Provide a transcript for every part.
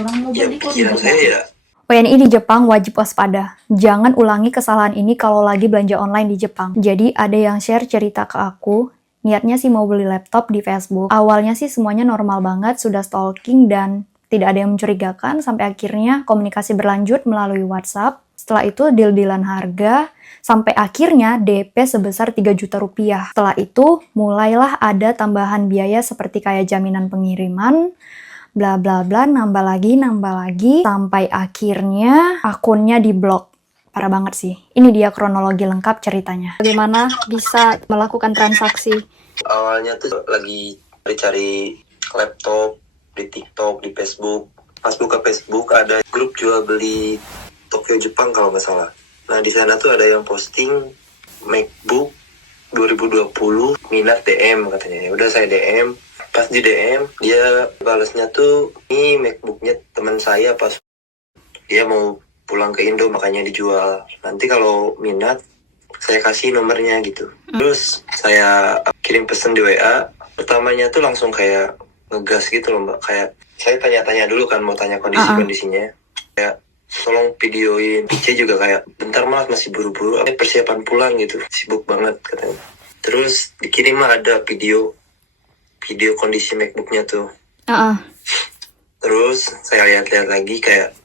Orang mau Ya beli kok pikiran tidak saya dapat. ya, WNI di Jepang wajib waspada. Jangan ulangi kesalahan ini kalau lagi belanja online di Jepang. Jadi ada yang share cerita ke aku, niatnya sih mau beli laptop di Facebook. Awalnya sih semuanya normal banget, sudah stalking dan tidak ada yang mencurigakan, sampai akhirnya komunikasi berlanjut melalui WhatsApp. Setelah itu deal-dealan harga, sampai akhirnya DP sebesar 3 juta rupiah. Setelah itu mulailah ada tambahan biaya seperti kayak jaminan pengiriman, bla bla bla, nambah lagi, sampai akhirnya akunnya diblok. Parah banget sih. Ini dia kronologi lengkap ceritanya. Bagaimana bisa melakukan transaksi? awalnya tuh lagi cari laptop di TikTok, di Facebook. Pas buka Facebook ada grup jual beli Tokyo Jepang kalau nggak salah. Nah di sana tuh ada yang posting MacBook 2020 minat DM katanya. Ya udah saya DM. Pas di DM dia balasnya tuh ini MacBooknya teman saya pas dia mau pulang ke Indo makanya dijual. Nanti kalau minat saya kasih nomornya gitu. Terus saya kirim pesan di WA. Pertamanya tuh langsung kayak ngegas gitu loh mbak. Kayak saya tanya-tanya dulu kan mau tanya kondisi-kondisinya. Kayak tolong videoin. PC juga kayak bentar mas masih buru-buru. Persiapan pulang gitu. Sibuk banget katanya. Terus dikirim mah ada video kondisi MacBooknya tuh. Terus saya lihat-lihat lagi kayak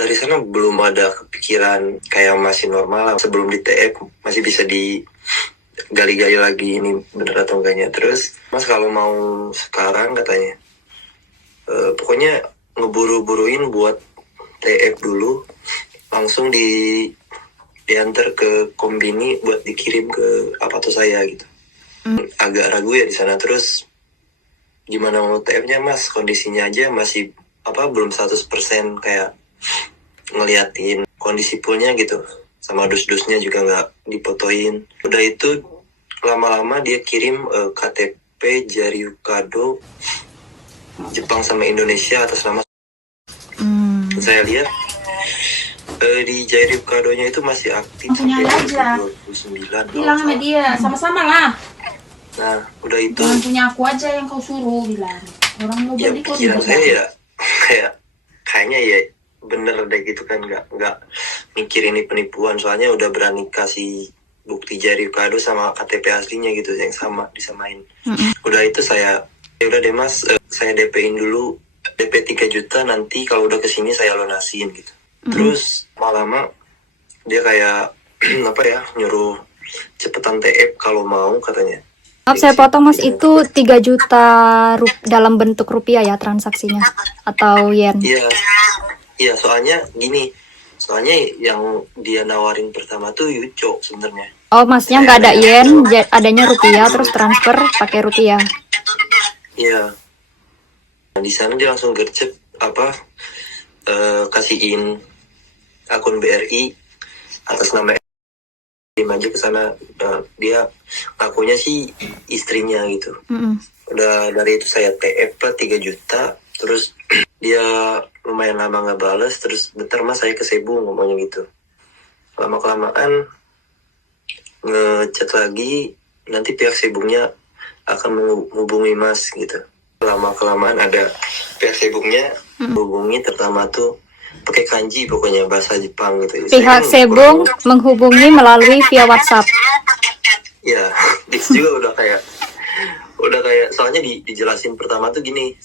dari sana belum ada kepikiran kayak masih normal sebelum di TF masih bisa digali-gali lagi ini bener atau enggaknya. Terus mas kalau mau sekarang katanya pokoknya ngeburu-buruin buat TF dulu langsung diantar ke kombini buat dikirim ke apa tuh saya gitu. Agak ragu ya di sana. Terus gimana mau TF-nya mas, kondisinya aja masih belum 100% kayak ngeliatin kondisi poolnya gitu, sama dus-dusnya juga nggak dipotoin. Udah itu lama-lama dia kirim KTP Jaryukado Jepang sama Indonesia atas nama. Saya lihat di Jaryukadonya itu masih aktif Punya sampai aja. 2029. Bilang sama dia, sama-sama lah. Nah udah itu Jangan punya aku aja yang kau suruh, bilang. Orang mau ya beli kok pikiran tidak saya dapat. ya kayaknya ya bener deh gitu kan, nggak mikir ini penipuan, soalnya udah berani kasih bukti Jaryukado sama KTP aslinya gitu yang sama disamain. Udah itu saya ya udah deh mas, saya DP-in dulu DP 3 juta, nanti kalau udah kesini saya lunasin gitu. Terus lama-lama dia kayak nyuruh cepetan TF kalau mau katanya. Maaf saya potong mas, itu 3 juta dalam bentuk rupiah ya transaksinya? Atau yen? Iya, soalnya gini, yang dia nawarin pertama tuh Yucho sebenarnya. Oh masnya nggak ada yen, adanya rupiah terus transfer pakai rupiah? Iya. Nah, di sana dia langsung gercep kasihin akun BRI atas nama aja ke sana. Dia ngakunya sih istrinya gitu. Udah dari itu saya TF 3 juta, terus dia lumayan lama nggak bales, terus bentar mas saya ke Cebu ngomongnya gitu. Lama-kelamaan ngechat lagi, nanti pihak Cebunya akan menghubungi mas gitu. Lama-kelamaan ada pihak Cebunya menghubungi, pertama tuh pakai kanji pokoknya bahasa Jepang gitu. Pihak Cebung menghubungi melalui via WhatsApp. Ya, Dix juga udah kayak soalnya dijelasin pertama tuh gini,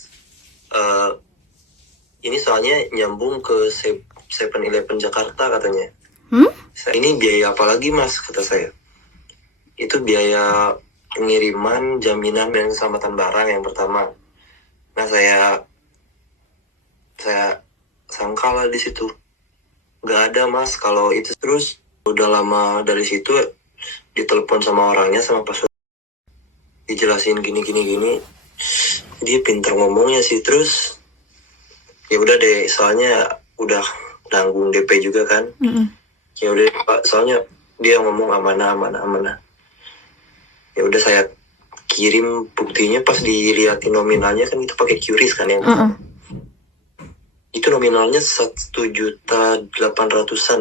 ini soalnya nyambung ke 7-Eleven Jakarta katanya. Ini biaya apa lagi mas, kata saya. Itu biaya pengiriman, jaminan, dan keselamatan barang yang pertama. Nah saya sangka lah di situ nggak ada mas kalau itu. Terus udah lama dari situ ditelepon sama orangnya, sama pas dijelasin gini dia pinter ngomongnya sih. Terus ya udah deh, soalnya udah nanggung DP juga kan. Ya udah pak, soalnya dia ngomong amanah. Ya udah saya kirim buktinya, pas dilihatin nominalnya kan itu pakai QRIS kan yang itu nominalnya 1.800.000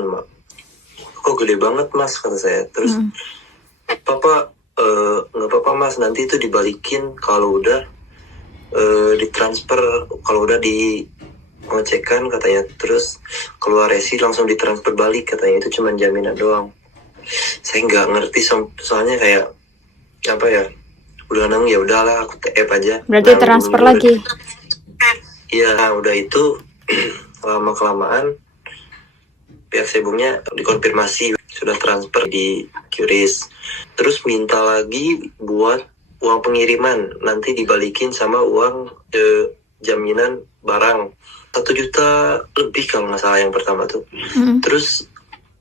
mak. Kok gede banget mas, kata saya. Terus papa nggak apa-apa mas, nanti itu dibalikin kalau udah ditransfer, kalau udah pengecekan katanya, terus keluar resi langsung ditransfer balik katanya, itu cuma jaminan doang. Saya nggak ngerti soalnya kayak apa ya, udah nang ya udahlah aku TF aja. Berarti transfer lagi. Iya, nah, udah itu lama kelamaan pihak Sebungnya dikonfirmasi sudah transfer di QRIS, terus minta lagi buat uang pengiriman nanti dibalikin sama uang jaminan barang 1 juta lebih kalau nggak salah yang pertama tuh. Terus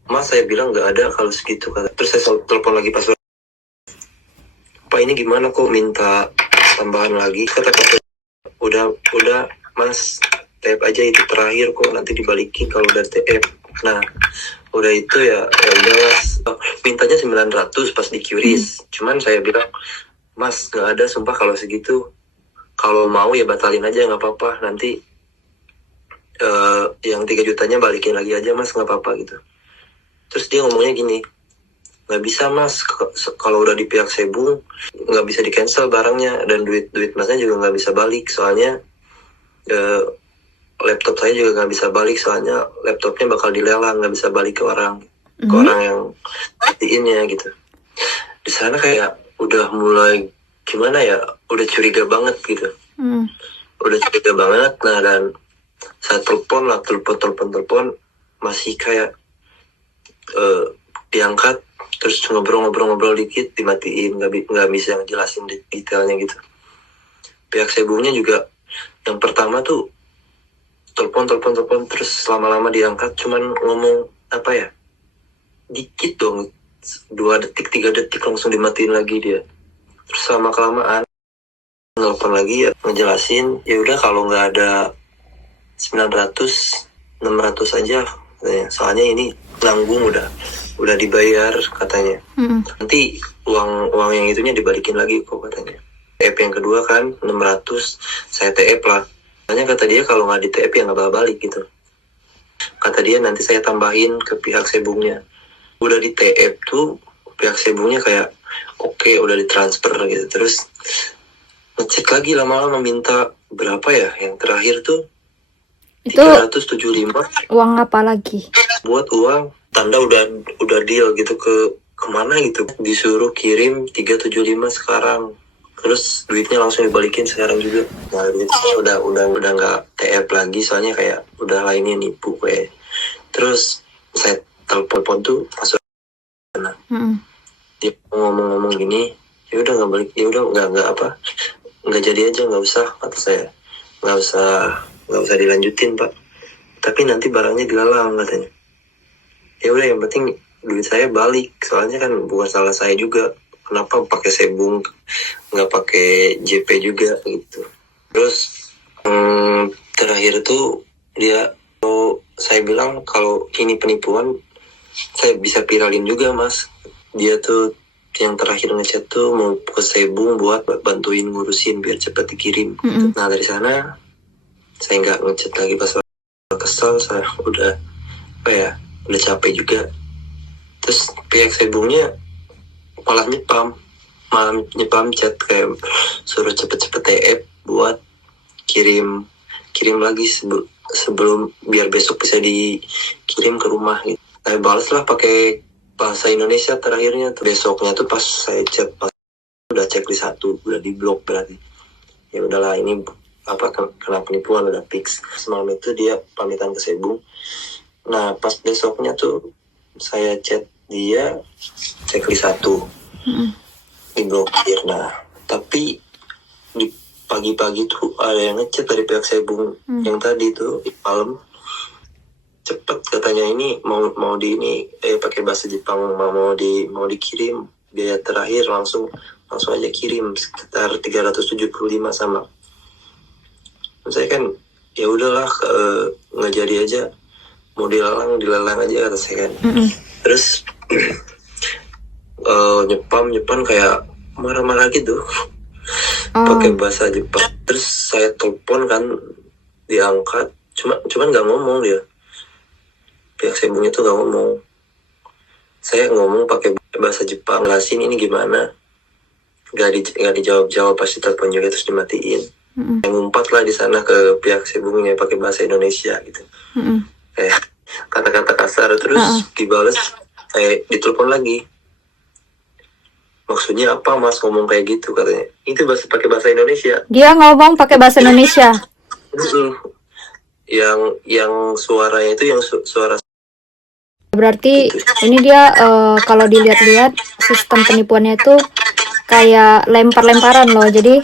Mas saya bilang nggak ada kalau segitu kata. Terus saya telepon lagi pas Pak ini gimana kok minta tambahan lagi, kata udah Mas TF aja itu terakhir kok, nanti dibalikin kalau udah TF. Nah udah itu ya udah Mas, mintanya 900 pas di QRIS. Cuman saya bilang Mas nggak ada sumpah kalau segitu, kalau mau ya batalin aja nggak apa-apa, nanti yang 3 jutanya balikin lagi aja Mas, nggak apa-apa gitu. Terus dia ngomongnya gini, nggak bisa Mas, kalau udah di pihak Sebung nggak bisa di cancel barangnya, dan duit Masnya juga nggak bisa balik, soalnya laptop saya juga nggak bisa balik, soalnya laptopnya bakal dilelang, nggak bisa balik ke orang yang matiin gitu. Di sana kayak udah mulai gimana ya, udah curiga banget gitu. Udah curiga banget. Nah dan saya telepon masih kayak diangkat, terus ngobrol dikit dimatiin, nggak bisa ngejelasin detailnya gitu. Pihak Sebungnya juga yang pertama tuh telepon terus lama-lama diangkat, cuman ngomong apa ya, dikit dong, 2 detik 3 detik langsung dimatiin lagi dia. Terus lama kelamaan telepon lagi ya ngejelasin, ya udah kalau nggak ada 900 600 aja katanya, soalnya ini nanggung udah dibayar katanya. Nanti uang yang itunya dibalikin lagi kok katanya. TF yang kedua kan 600, saya TF lah. Soalnya kata dia kalau nggak di TF ya nggak bakal balik gitu. Kata dia nanti saya tambahin ke pihak Sebungnya. Udah di TF tuh pihak Sebungnya kayak oke, udah ditransfer gitu. Terus ngecek lagi lama-lama minta berapa ya, yang terakhir tuh Itu 375. uang apa lagi? Buat uang tanda udah deal gitu, ke kemana gitu, disuruh kirim 375 sekarang, terus duitnya langsung dibalikin sekarang juga. Nah duitnya udah nggak TF lagi, soalnya kayak udah lainnya nipu kayak. Terus saya telepon tuh masuk dia ngomong gini, ya udah nggak balik, ya udah nggak jadi aja, nggak usah, kata saya, nggak usah dilanjutin Pak, tapi nanti barangnya dilelang katanya. Ya udah yang penting duit saya balik, soalnya kan bukan salah saya juga, kenapa pakai Sebung nggak pakai JP juga gitu. Terus terakhir tuh dia, saya bilang kalau ini penipuan saya bisa viralin juga Mas. Dia tuh yang terakhir ngechat tuh mau ke Sebung buat bantuin ngurusin biar cepat dikirim. Nah dari sana saya nggak ngechat lagi, pas kesel saya udah capek juga. Terus pihak Sebungnya malah nyepam chat kayak suruh cepet-cepet TF buat kirim lagi sebelum biar besok bisa dikirim ke rumah gitu. Saya balas lah pakai bahasa Indonesia terakhirnya tuh. Besoknya tuh pas saya chat, pas udah checklist 1, udah di blok berarti. Ya udahlah ini kena penipuan, udah fix. Semalam itu dia pamitan ke Sebung. Nah pas besoknya tuh saya chat dia checklist 1 diblokir. Nah tapi di pagi-pagi tuh ada yang ngechat dari pihak Sebung yang tadi tuh malam, cepet katanya, ini mau di ini pakai bahasa Jepang, mau dikirim biaya terakhir, langsung aja kirim sekitar 375 sama. Saya kan ya udahlah, nggak jadi aja, mau dilelang aja kata saya kan. Terus nyepam kayak marah-marah gitu pakai bahasa Jepang. Terus saya telepon kan, diangkat, cuman nggak ngomong dia, pihak Sebungnya tuh nggak ngomong. Saya ngomong pakai bahasa Jepang, jelasin ini gimana, nggak dijawab, pasti telepon juga terus dimatiin. Yang ngumpat lah di sana ke pihak Sibungnya pakai bahasa Indonesia gitu. Kayak kata-kata kasar, terus dibales ditelepon lagi. Maksudnya apa mas ngomong kayak gitu, katanya. Itu pakai bahasa Indonesia. Dia ngomong pakai bahasa Indonesia. Yang suaranya itu yang suara. Berarti ini dia kalau dilihat-lihat sistem penipuannya itu kayak lempar-lemparan loh. Jadi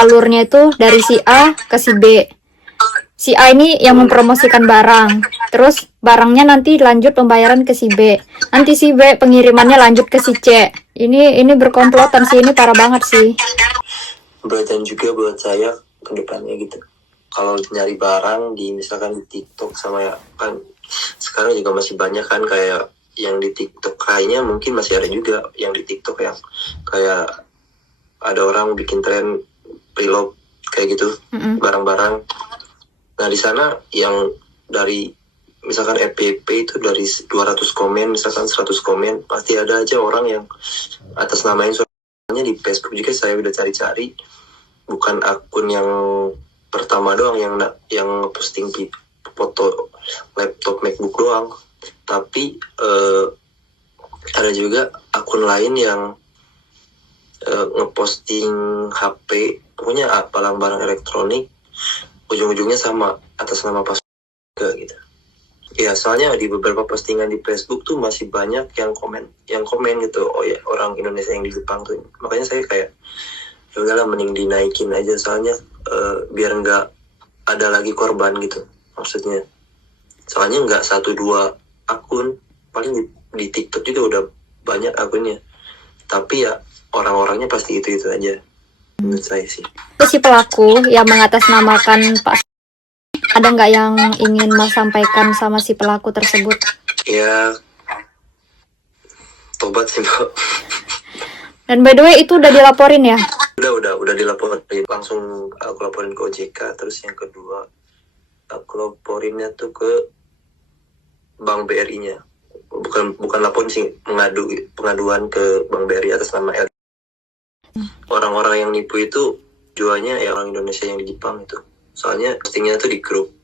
alurnya itu dari si A ke si B. Si A ini yang mempromosikan barang. Terus barangnya nanti lanjut pembayaran ke si B. Nanti si B pengirimannya lanjut ke si C. Ini berkomplotan sih, ini parah banget sih. Beratan juga buat saya ke depannya gitu. Kalau nyari barang di misalkan di TikTok sama kan sekarang juga masih banyak kan kayak yang di TikTok, kayaknya mungkin masih ada juga yang di TikTok yang kayak ada orang bikin tren preloved kayak gitu, barang-barang. Nah di sana yang dari misalkan FPP itu dari 200 komen, misalkan 100 komen, pasti ada aja orang yang atas namain. Soalnya di Facebook juga saya udah cari-cari, bukan akun yang pertama doang yang posting foto laptop MacBook doang, tapi ada juga akun lain yang ngeposting HP, pokoknya barang-barang elektronik, ujung-ujungnya sama atas nama pas gitu. Ya soalnya di beberapa postingan di Facebook tuh masih banyak yang komen gitu, oh ya orang Indonesia yang di Jepang tuh. Makanya saya kayak ya udahlah mending dinaikin aja, soalnya biar nggak ada lagi korban gitu maksudnya. Soalnya nggak 1-2 akun, paling di TikTok juga udah banyak akunnya, tapi ya orang-orangnya pasti itu aja menurut saya sih. Terus si pelaku yang mengatasnamakan Pak, ada nggak yang ingin Mas sampaikan sama si pelaku tersebut? Ya tobat sih Mbak. Dan by the way itu udah dilaporin ya? Udah dilaporin, langsung aku laporin ke OJK. Terus yang kedua aku laporinnya tuh ke Bank BRI-nya, bukan laporin sih, pengaduan ke Bank BRI atas nama L. Orang-orang yang nipu itu jualnya ya orang Indonesia yang di Jepang itu. Soalnya postingnya tuh di grup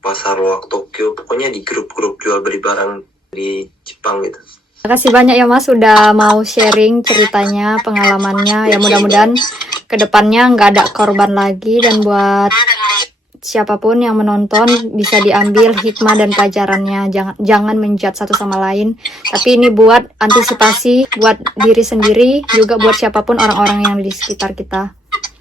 Pasar Loak Tokyo, pokoknya di grup-grup jual beli barang di Jepang gitu. Terima kasih banyak ya Mas sudah mau sharing ceritanya, pengalamannya. Ya mudah-mudahan kedepannya nggak ada korban lagi, dan buat siapapun yang menonton bisa diambil hikmah dan pelajarannya. Jangan menjudge satu sama lain, tapi ini buat antisipasi buat diri sendiri, juga buat siapapun orang-orang yang di sekitar kita.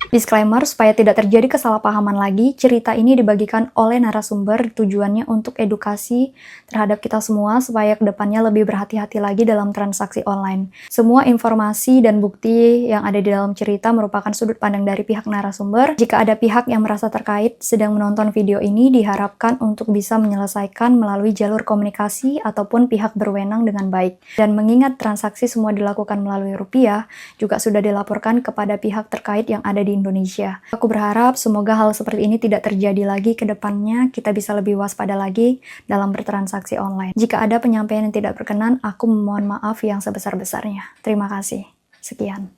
Disclaimer, supaya tidak terjadi kesalahpahaman lagi, cerita ini dibagikan oleh narasumber tujuannya untuk edukasi terhadap kita semua supaya kedepannya lebih berhati-hati lagi dalam transaksi online. Semua informasi dan bukti yang ada di dalam cerita merupakan sudut pandang dari pihak narasumber. Jika ada pihak yang merasa terkait sedang menonton video ini, diharapkan untuk bisa menyelesaikan melalui jalur komunikasi ataupun pihak berwenang dengan baik. Dan mengingat transaksi semua dilakukan melalui rupiah, juga sudah dilaporkan kepada pihak terkait yang ada di Indonesia. Aku berharap semoga hal seperti ini tidak terjadi lagi ke depannya, kita bisa lebih waspada lagi dalam bertransaksi online. Jika ada penyampaian yang tidak berkenan, aku memohon maaf yang sebesar-besarnya. Terima kasih. Sekian.